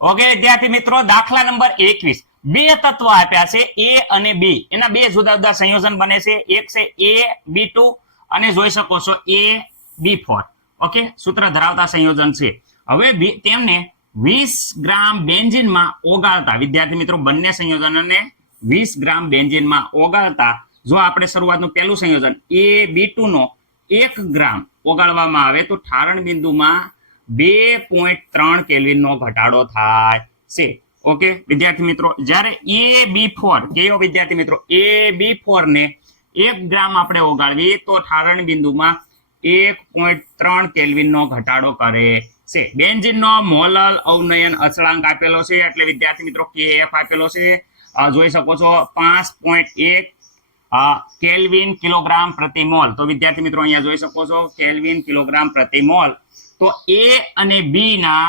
Okay વિદ્યાર્થી મિત્રો, દાખલા નંબર 21 બે તત્વ આપ્યા છે એ અને બી, એના બે જુદા જુદા સંયોજન બને છે. એક છે AB2 અને જોઈ શકો છો AB4. ઓકે, સૂત્ર ધરાવતા સંયોજન છે. હવે તેમને 20 ગ્રામ બેન્ઝીનમાં ઓગાળતા વિદ્યાર્થી મિત્રો, બંને સંયોજનોને 20 ગ્રામ બેન્ઝીનમાં ઓગાળતા જો આપણે શરૂઆતનું પહેલું સંયોજન AB2 નો 1 ગ્રામ ઓગાળવામાં આવે તો ઠારણ બિંદુમાં 2.3 કેલ્વિન નો ઘટાડો થાય છે. ઓકે વિદ્યાર્થી મિત્રો, જ્યારે AB4 કયો વિદ્યાર્થી મિત્રો, AB4 ને 1 ગ્રામ આપણે ઓગાળીએ તો ઠારણ બિંદુમાં 1.3 કેલ્વિન નો ઘટાડો કરે છે. બેન્ઝીન નો મોલલ અવનયન અચળાંક આપેલો છે, એટલે વિદ્યાર્થી મિત્રો KF આપેલો છે. જોઈ શકો છો 5.1 કેલ્વિન કિલોગ્રામ પ્રતિ મોલ. તો વિદ્યાર્થી મિત્રો અહીંયા જોઈ શકો છો કેલ્વિન કિલોગ્રામ પ્રતિ મોલ. તો A અને B ના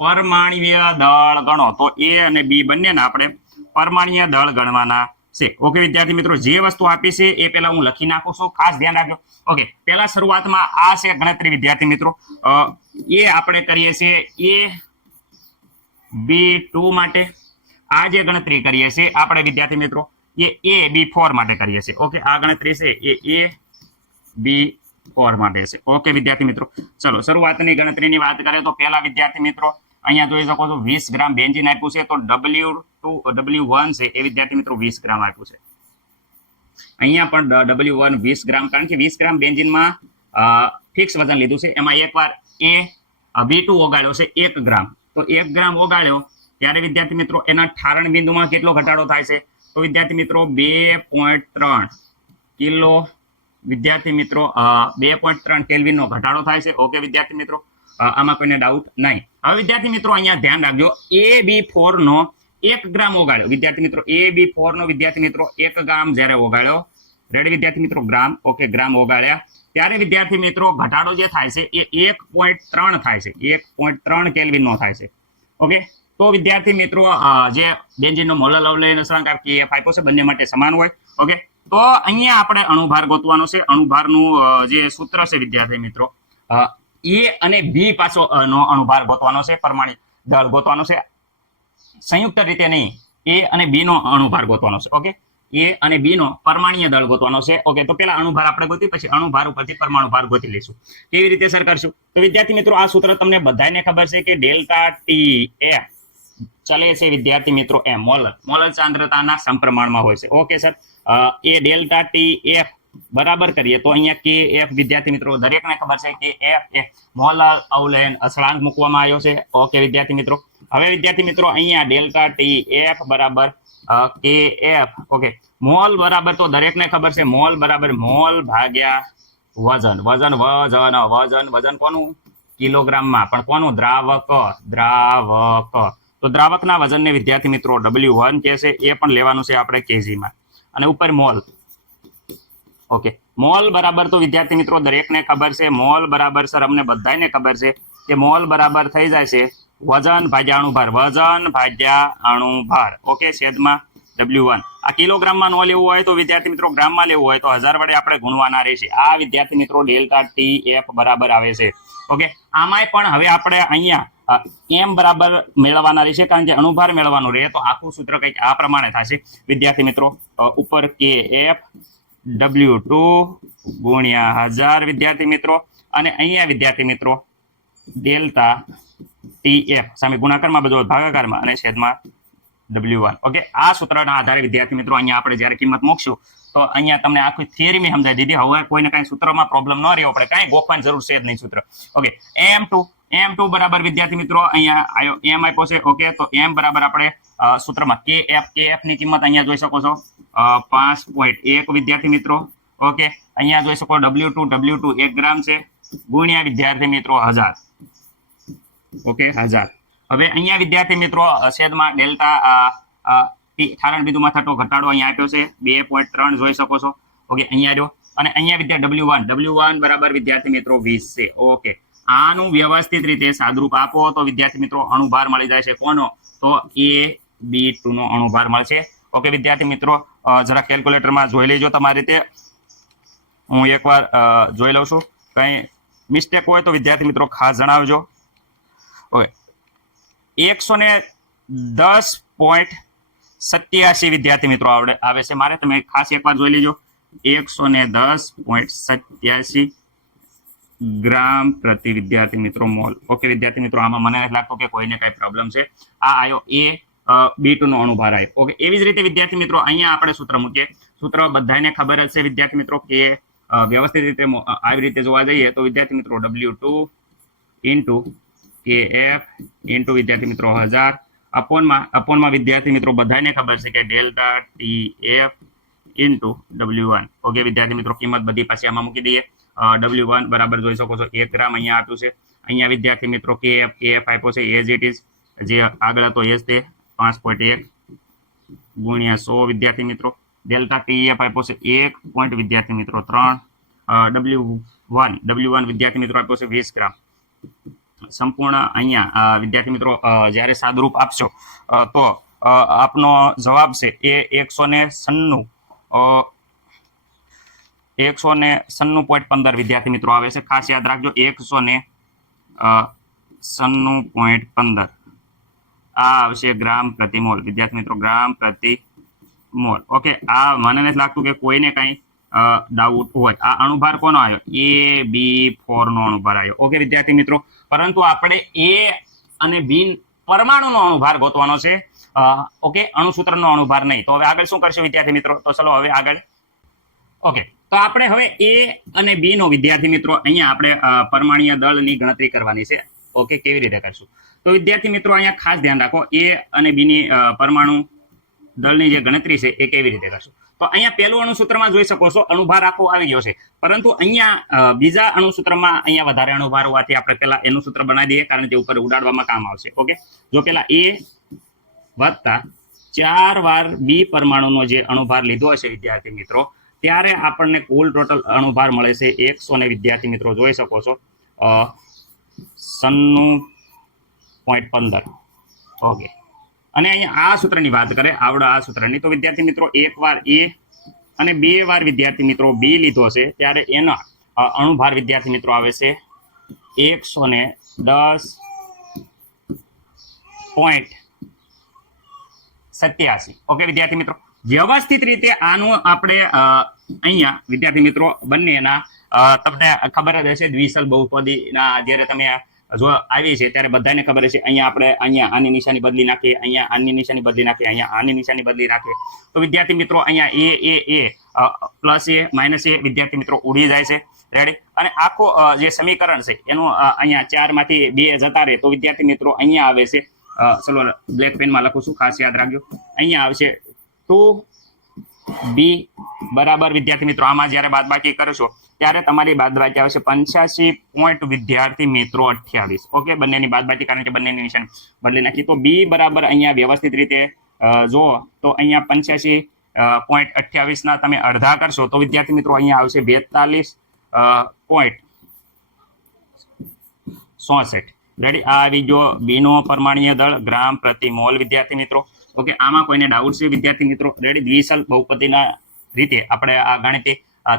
પરમાણ્વીય દળ ગણો. તો A અને B બંનેના આપણે પરમાણ્વીય દળ ગણવાના છે. ઓકે વિદ્યાર્થી મિત્રો, જે વસ્તુ આપી છે એ પહેલા હું લખી નાખું છું, ખાસ ધ્યાન રાખજો. ઓકે, પહેલા શરૂઆતમાં આ છે ગણતરી વિદ્યાર્થી મિત્રો. એ આપણે કરીએ છીએ AB2 માટે. આ જે ગણતરી કરીએ છીએ આપણે વિદ્યાર્થી મિત્રો એ AB4 માટે કરીએ છીએ. ઓકે, આ ગણતરી છે એ AB4 માટે છે. ઓકે વિદ્યાર્થી મિત્રો, ચલો શરૂઆતની ગણતરીની વાત કરીએ તો પહેલા વિદ્યાર્થી મિત્રો અહીંયા જોઈ શકો છો 20 ગ્રામ બેન્ઝીન આપ્યું છે. તો W1 છે એ વિદ્યાર્થી મિત્રો 20 ગ્રામ આપ્યું છે. અહીંયા પણ W1 20 ગ્રામ, કારણ કે 20 ગ્રામ બેન્ઝીનમાં ફિક્સ વજન લીધું છે. એમાં એકવાર AB2 ઓગાળ્યો છે 1 ગ્રામ. તો 1 ગ્રામ ઓગાળ્યો ત્યારે વિદ્યાર્થી મિત્રો એના ઠારણ બિંદુમાં કેટલો ઘટાડો થાય છે? તો વિદ્યાર્થી મિત્રો 2.3 કિલો વિદ્યાર્થી મિત્રો 2.3 કેલ્વિન નો ઘટાડો થાય છે. ઓકે વિદ્યાર્થી મિત્રો, આમાં કોઈને ડાઉટ નહીં. હવે વિદ્યાર્થી મિત્રો અહીંયા ધ્યાન રાખજો, AB4 નો 1 ગ્રામ ઓગાળ્યો વિદ્યાર્થી મિત્રો, AB4 નો વિદ્યાર્થી મિત્રો 1 ગ્રામ જ્યારે ઓગાળ્યો, રેડી વિદ્યાર્થી મિત્રો, ગ્રામ. ઓકે, ગ્રામ ઓગાળ્યા ત્યારે વિદ્યાર્થી મિત્રો ઘટાડો જે થાય છે એ 1.3 થાય છે, 1.3 કેલ્વિન નો થાય છે. ઓકે, તો વિદ્યાર્થી મિત્રો જે બેન્ઝીનનો મોલલ અવનયન અચળાંક KF આપ્યો છે બંને માટે સમાન હોય. ઓકે, તો અહીંયા આપણે અણુભાર ગોતવાનો છે. અણુભારનું જે સૂત્ર છે વિદ્યાર્થી મિત્રો, A અને B પાછો નો અણુભાર ગોતવાનો છે, પરમાણ્વીય દળ ગોતવાનો છે, સંયુક્ત રીતે નહીં. A અને B નો અણુભાર ગોતવાનો છે. ઓકે, A અને B નો પરમાણ્વીય દળ ગોતવાનો છે. ઓકે, તો પેલા અણુભાર આપણે ગોતી, પછી અણુભાર ઉપરથી પરમાણુ ભાર ગોતી લઈશું. કેવી રીતે સર કરશું? તો વિદ્યાર્થી મિત્રો આ સૂત્ર તમને બધાને ખબર છે કે ડેલ્ટા TF ચલે છે વિદ્યાર્થી મિત્રો એમ મોલર સાંદ્રતાના સમપ્રમાણમાં હોય છે. ઓકે સર, એ ડેલ્ટા TF બરાબર કરીએ તો અહીંયા KF વિદ્યાર્થી મિત્રો દરેકને ખબર છે કે F એ મોલર અવનયન અચળાંક મૂકવામાં આવ્યો છે. ઓકે વિદ્યાર્થી મિત્રો, હવે વિદ્યાર્થી મિત્રો અહીંયા ડેલ્ટા TF બરાબર KF. ઓકે, મોલ બરાબર તો દરેકને ખબર છે, મોલ બરાબર મોલ ભાગ્યા વજન. વજન કોનું? કિલોગ્રામમાં, પણ કોનું? દ્રાવક. તો દ્રાવકના વજનને વિદ્યાર્થી મિત્રો W1 કહે છે, એ પણ લેવાનું છે આપણે કેજીમાં, અને ઉપર મોલ. ઓકે, મોલ બરાબર તો વિદ્યાર્થી મિત્રો દરેકને ખબર છે, મોલ બરાબર સર અમને બધાને ખબર છે કે મોલ બરાબર થઈ જાય છે વજન ભાગ્યા અણુભાર, વજન ભાગ્યા અણુભાર. ઓકે, છેદમાં W1. આ કિલોગ્રામમાં ન લેવું હોય તો વિદ્યાર્થી મિત્રો ગ્રામમાં લેવું હોય તો 1000 વડે આપણે ગુણવાના રહેશે. આ વિદ્યાર્થી મિત્રો ડેલ્ટા TF બરાબર આવે છે. ઓકે, આમાંય પણ હવે આપણે અહીંયા M બરાબર મેળવવાના રહેશે, કારણ કે અણુભાર મેળવવાનું રહે તો આખું સૂત્ર કંઈક આ પ્રમાણે થશે વિદ્યાર્થી મિત્રો, ઉપર KF W2 ગુણ્યા 1000 વિદ્યાર્થી મિત્રો, અને અહીંયા વિદ્યાર્થી મિત્રો ડેલ્ટા TF સામે ગુણાકારમાં બધો ભાગાકારમાં અને છેદમાં W1. ઓકે, આ સૂત્રના આધારે વિદ્યાર્થી મિત્રો અહીંયા આપણે જ્યારે કિંમત મૂકશું તો અહીંયા તમને આખી થિયરી મેં સમજાવી દીધી. હવે કોઈને કાંઈ સૂત્રમાં પ્રોબ્લેમ ન રહેવો પડે, કાંઈ ગોખવાની જરૂર છે જ નહીં સૂત્ર. ઓકે, M2 બરાબર વિદ્યાર્થી મિત્રો અહીંયા M આપ્યો છે. ઓકે, તો M બરાબર આપણે સૂત્રમાં KF ની કિંમત અહીંયા જોઈ શકો છો 5.1 વિદ્યાર્થી મિત્રો. ઓકે, અહીંયા જોઈ શકો W2 1 ગ્રામ છે ગુણ્યા વિદ્યાર્થી મિત્રો 1000. ઓકે, 1000. હવે અહીંયા વિદ્યાર્થી મિત્રો છેદમાં ડેલ્ટા ઠારણ બિંદુમાં થતો ઘટાડો અહીંયા આપ્યો છે 2.3 જોઈ શકો છો. ઓકે, અહીંયા રહ્યો, અને અહીંયા વિદ્યાર્થી W1 બરાબર વિદ્યાર્થી મિત્રો 20 છે. ઓકે, આનું વ્યવસ્થિત રીતે સાદરૂપ આપો તો વિદ્યાર્થી મિત્રો અણુભાર મળી જાય છે. કોનો? તો AB2 નો અણુભાર મળશે. ઓકે વિદ્યાર્થી મિત્રો, જરા કેલ્ક્યુલેટરમાં જોઈ લેજો તમારી રીતે. હું એકવાર જોઈ લઉં છું, કંઈ મિસ્ટેક હોય તો વિદ્યાર્થી મિત્રો ખાસ જણાવજો. ઓકે, 110.87 વિદ્યાર્થી મિત્રો આવે છે મારે. તમે ખાસ એકવાર જોઈ લેજો. 110.87 ગ્રામ પ્રતિ વિદ્યાર્થી મિત્રો મોલ. ઓકે વિદ્યાર્થી મિત્રો, આમાં મને નથી લાગતો કે કોઈને કઈ પ્રોબ્લેમ છે. આ આવ્યો B2 નો અણુભાર આવ્યો. ઓકે, એવી જ રીતે વિદ્યાર્થી મિત્રો અહીંયા આપણે સૂત્ર મૂકીએ. સૂત્ર બધાને ખબર જ છે વિદ્યાર્થી મિત્રો કે વ્યવસ્થિત રીતે આવી રીતે જોવા જઈએ તો વિદ્યાર્થી મિત્રો W2 ઇન્ટુ KF ઇન્ટુ વિદ્યાર્થી મિત્રો 1000 અપોનમાં વિદ્યાર્થી મિત્રો બધાને ખબર છે કે delta TF into W1. Okay વિદ્યાર્થી મિત્રો, કિંમત બધી પાછી આમાં મૂકી દઈએ. W1 બરાબર જોઈ શકો છો 1 ગ્રામ અહીંયા આપ્યું છે. અહીંયા વિદ્યાર્થી મિત્રો KF આપ્યો છે એઝ ઇટ ઇઝ, જે આગળ હતો એ જ તે 5.1 ગુણ્યા 100 વિદ્યાર્થી મિત્રો. ડેલ્ટા TF આપ્યો છે 1 પોઈન્ટ વિદ્યાર્થી મિત્રો 3. W1 વિદ્યાર્થી મિત્રો આપ્યો છે 20 ગ્રામ. સંપૂર્ણ અહીંયા વિદ્યાર્થી મિત્રો જ્યારે સાદુરૂપ આપશો તો આપનો જવાબ છે એ 196.15 વિદ્યાર્થી મિત્રો આવે છે. ખાસ યાદ રાખજો 196.15 આ આવશે ગ્રામ પ્રતિ મોલ વિદ્યાર્થી મિત્રો, ગ્રામ પ્રતિ મોલ. ઓકે, આ મને નથી લાગતું કે કોઈને કઈ ડાઉટ હોય. આ અણુભાર કોનો આવ્યો? AB4 નો અણુભાર આવ્યો. ઓકે વિદ્યાર્થી મિત્રો, પરંતુ આપણે A અને B પરમાણુનો અણુભાર ગોતવાનો છે. ઓકે, અણુસૂત્રનો અણુભાર નહીં. તો હવે આગળ શું કરશું વિદ્યાર્થી મિત્રો? તો ચલો હવે આગળ. ઓકે, તો આપણે હવે A અને B નો વિદ્યાર્થી મિત્રો અહીંયા આપણે પરમાણ્વીય દળની ગણતરી કરવાની છે. ઓકે, કેવી રીતે કરશું? તો વિદ્યાર્થી મિત્રો અહીંયા ખાસ ધ્યાન રાખો, A અને B ની પરમાણુ દળની જે ગણતરી છે એ કેવી રીતે કરશું? તો અહીંયા પહેલું અણુસૂત્રમાં જોઈ શકો છો અણુભાર આખો આવી ગયો છે, પરંતુ અહીંયા બીજા અણુસૂત્રમાં અહીંયા વધારે અણુભાર હોવાથી આપણે પહેલા એનું સૂત્ર બનાવી દઈએ, કારણ કે ઉપર ઉડાડવામાં કામ આવશે. ઓકે, જો પેલા A વત્તા 4 વાર B પરમાણુનો જે અણુભાર લીધો હશે વિદ્યાર્થી મિત્રો, ત્યારે આપણને કુલ ટોટલ અણુભાર મળે છે 100 ને વિદ્યાર્થી મિત્રો જોઈ શકો છો 96.15. ઓકે, અને અહીંયા આ સૂત્રની વાત કરે આ સૂત્રની, તો વિદ્યાર્થી મિત્રો એક વાર A અને 2 વાર વિદ્યાર્થી મિત્રો B લીધો છે, ત્યારે એનો અણુભાર વિદ્યાર્થી મિત્રો આવે છે 110.87. ઓકે વિદ્યાર્થી મિત્રો, વ્યવસ્થિત રીતે આનું આપણે અહીંયા વિદ્યાર્થી મિત્રો બંનેના તમને ખબર જ હશે દ્વિસલ બહુપદીના જ્યારે તમે જો આવી છે ત્યારે બધાને ખબર છે. અહીંયા આપણે અહીંયા આની નિશાની બદલી નાખીએ, અહીંયા આની નિશાની બદલી નાખીએ, અહીંયા આની નિશાની બદલી નાખીએ, તો વિદ્યાર્થી મિત્રો અહીંયા પ્લસ A માઇનસ A વિદ્યાર્થી મિત્રો ઉડી જાય છે. રેડી? અને આખો જે સમીકરણ છે એનું અહીંયા 4 માંથી 2 જતા રહે, તો વિદ્યાર્થી મિત્રો અહીંયા આવે છે, ચલો બ્લેક પેનમાં લખું છું, ખાસ યાદ રાખજો. અહીંયા આવશે 2B બરાબર વિદ્યાર્થી મિત્રો આમાં જ્યારે બાદબાકી કરશો ત્યારે તમારી બાદબાકી આવશે 85 પોઈન્ટ વિદ્યાર્થી મિત્રો 28. ઓકે, બંનેની બાદબાકી, કારણ કે બંનેની નિશાની બદલી નાખી. તો B બરાબર અહીંયા વ્યવસ્થિત રીતે જો તો અહીંયા 85.28 ના તમે અડધા કરશો તો વિદ્યાર્થી મિત્રો અહીંયા આવશે 42.66. રેડી? આ આવી ગયો B નો પરમાણ્વીય દળ ગ્રામ પ્રતિ મોલ વિદ્યાર્થી મિત્રો. ઓકે, આમાં કોઈને ડાઉટ છે વિદ્યાર્થી મિત્રો? રેડી? દ્વિસલ બહુપદીના રીતે આપણે આ ગણિત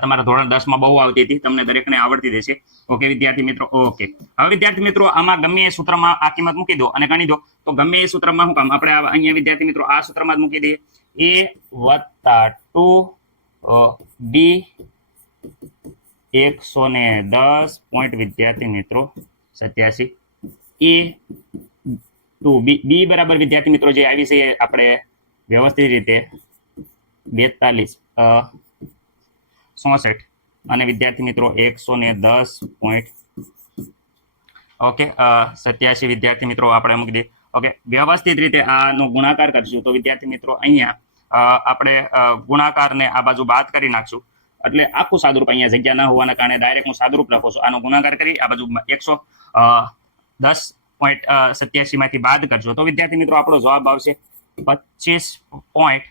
તમારા ધોરણ 10 માં બહુ આવતી હતી, તમને દરેકને આવડતી રહેશે. ઓકે વિદ્યાર્થી મિત્રો. ઓકે, હવે વિદ્યાર્થી મિત્રો આમાં ગમે એ સૂત્રમાં આ કિંમત મૂકી દો અને ગણી દો, તો ગમે એ સૂત્રમાં શું કામ આપણે અહીંયા વિદ્યાર્થી મિત્રો આ સૂત્રમાં જ મૂકી દઈએ. A વત્તા 2B 110 પોઈન્ટ વિદ્યાર્થી મિત્રો 87. B બરાબર વિદ્યાર્થી મિત્રો જે આવી છે આપણે વ્યવસ્થિત રીતે 42.66 અને વિદ્યાર્થી મિત્રો 110. ઓકે, 87 વિદ્યાર્થી મિત્રો આપણે મૂકી દઈએ. ઓકે, વ્યવસ્થિત રીતે આનો ગુણાકાર કરશું તો વિદ્યાર્થી મિત્રો અહીંયા આપણે ગુણાકારને આ બાજુ બાદ કરી નાખશું, એટલે આખું સાદુરૂપ અહીંયા જગ્યા ન હોવાના કારણે ડાયરેક્ટ હું સાદુરૂપ લખું છું. આનો ગુણાકાર કરી આ બાજુ 110.87 માંથી બાદ કરશો તો વિદ્યાર્થી મિત્રો આપણો જવાબ આવશે 25.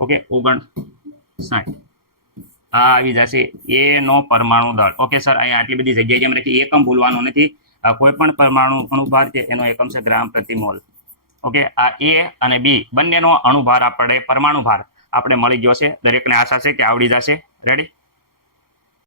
ઓકે, 59. આ આવી જશે A નો પરમાણુ દળ. ઓકે સર, અહીંયા આટલી બધી જગ્યાએ જેમ રાખી એકમ ભૂલવાનું નથી. કોઈ પણ પરમાણુ અણુભાર છે એનો એકમ છે ગ્રામ પ્રતિ મોલ. ઓકે, આ A અને B બંનેનો અણુભાર આપણે પરમાણુ ભાર આપણે મળી ગયો છે. દરેકને આશા છે કે આવડી જશે. રેડી?